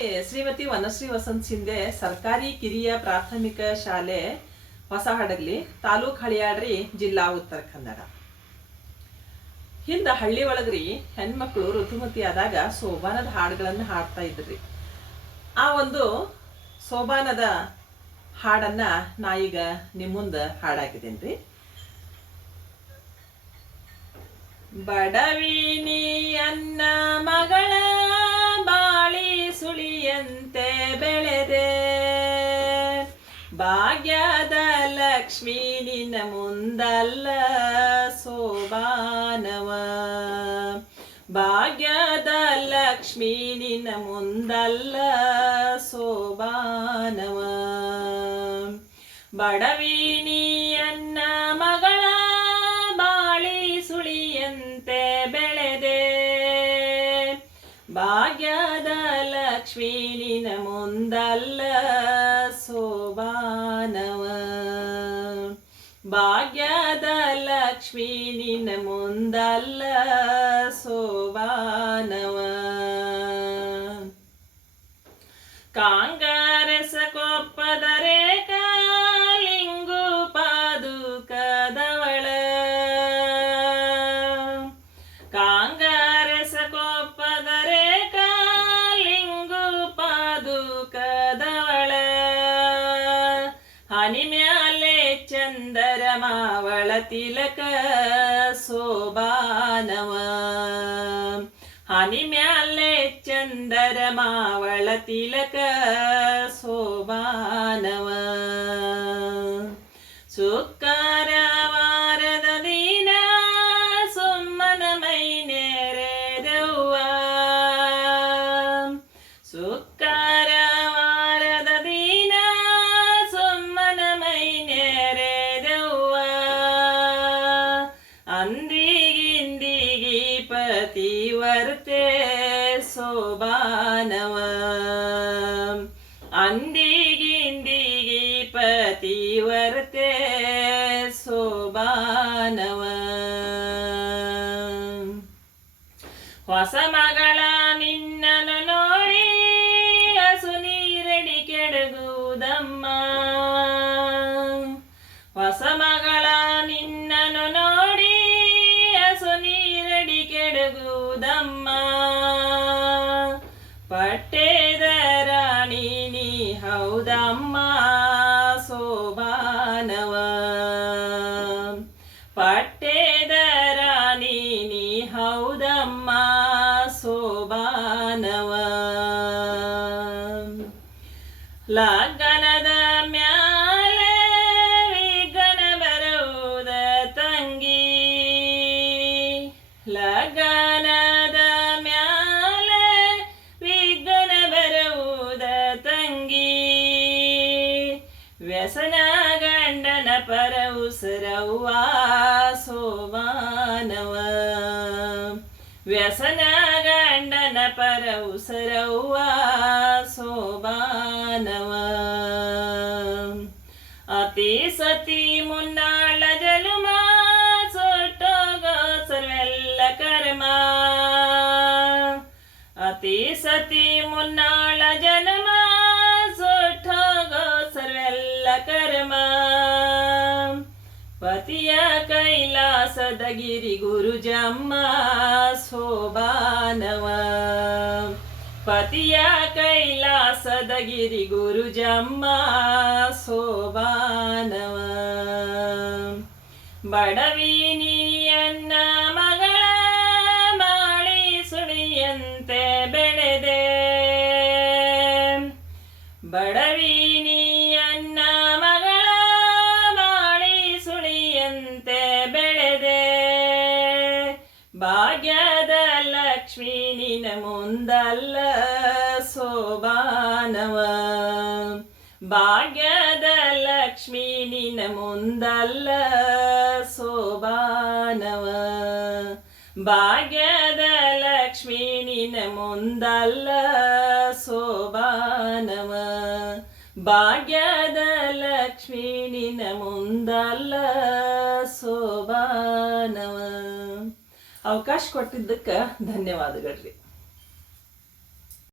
ಶ್ರೀಮತಿ ವನಶ್ರೀ ವಸಂತ್ ಸಿಂಧೆ ಸರ್ಕಾರಿ ಕಿರಿಯ ಪ್ರಾಥಮಿಕ ಶಾಲೆ ಹೊಸ ಹೊಸಹಡಗಲಿ ತಾಲೂಕ್ ಹಳಿಯಾಡ್ರಿ ಜಿಲ್ಲಾ ಉತ್ತರ ಕನ್ನಡ. ಹಿಂದ ಹಳ್ಳಿ ಒಳಗ್ರಿ ಹೆಣ್ಮಕ್ಳು ಋತುಮತಿ ಆದಾಗ ಸೋಬಾನದ ಹಾಡುಗಳನ್ನು ಹಾಡ್ತಾ ಇದ್ರಿ. ಆ ಒಂದು ಸೋಬಾನದ ಹಾಡನ್ನ ನಾ ಈಗ ನಿಮ್ಮ ಮುಂದೆ ಹಾಡಾಗಿದ್ದೀನಿ ಬಡವಿನಿ ಅನ್ನ ಮಗಳ ಭಾಗ್ಯದ ಲಕ್ಷ್ಮೀ ನಿನ್ನ ಮುಂದಲ್ಲ ಸೋಬಾನವ. ಭಾಗ್ಯದ ಲಕ್ಷ್ಮೀ ನಿನ್ನ ಮುಂದಲ್ಲ ಸೋಬಾನವ. ಬಡವಿನಿಯನ್ನ ಮಗಳ ಬಾಳಿ ಸುಳಿಯಂತೆ ಬೆಳೆದೆ. ಭಾಗ್ಯದ ಲಕ್ಷ್ಮೀ ನಿನ್ನ ಮುಂದಲ್ಲ ಸೋಬಾನವ ಭಾಗ್ಯದ ಲಕ್ಷ್ಮೀ ನಿನ್ನ ಮುಂದಲ್ಲ ಸೋಬಾನವ. ಹನಿ ಮ್ಯಾಲೆ ಚಂದರ ಮಾವಳ ತಿಲಕ ಸೋಬಾನವ ಹನಿ ಮ್ಯಾಲೆ ಚಂದರ ಮಾವಳ ತಿಲಕ ಸೋಬಾನವ ಸುಕ್ಕರ ವಾರದ ದಿನ ಸುಮ್ಮನ ಮೈ ನೆರೆದವ್ವ ಸುಕ್ಕರ ಅಂದಿಗಿಂದಿಗಿ ಪತಿವರ್ತೆ ಸೋಬಾನವ. ಅಂದಿಗಿಂದಿಗಿ ಪತಿವರ್ತೆ ಸೋಬಾನವ. ಹೊಸ ಮಗಳ ಹೌದಮ್ಮ ವ್ಯಸನ ಗಂಡನ ಪರ ಉಸರವ್ವ ಸೋಮಾನವ ವ್ಯಸನ ಗಂಡನ ಪರ ಉಸರವ್ವ ಸೋಮಾನವ ಅತಿ ಸತಿ ಮುನ್ನಾಳ ಜಲುಮ, ಸೊಟ್ಟೋಗ ಸರ್ವೆಲ್ಲ ಕರ್ಮ. ಅತಿ ಸತಿ ಮುನ್ನಾಳ ಜನ್ಮ ಸೊಟ್ಟ ಕರ್ಮ. ಪತಿಯ ಕೈಲಾಸದ ಗಿರಿ ಗುರುಜಮ್ಮ ಸೋಬಾನವ. ಪತಿಯ ಕೈಲಾಸದ ಗಿರಿ ಗುರುಜಮ್ಮ ಸೋಬಾನವ. ಬಡವೀನಿಯನ್ನ ಮಗಳ ಮಾಳಿ ಸುಳಿಯಂತೆ ಬೆಳೆದೆ. ಬಡವಿನಿಯನ್ನ ಭಾಗ್ಯದ ಲಕ್ಷ್ಮೀ ನಿನ ಮುಂದಲ್ಲ ಸೋಬಾನವ. ಭಾಗ್ಯದ ಲಕ್ಷ್ಮೀ ನಿನ ಮುಂದಲ್ಲ ಸೋಬಾನವ. ಭಾಗ್ಯದ ಲಕ್ಷ್ಮೀ ನಿನ ಮುಂದಲ್ಲ ಸೋಬಾನವ. ಭಾಗ್ಯದ ಲಕ್ಷ್ಮೀ ನಿನ ಮುಂದಲ್ಲ ಅವಕಾಶ ಕೊಟ್ಟಿದ್ದಕ್ಕೆ ಧನ್ಯವಾದಗಳ್ರಿ.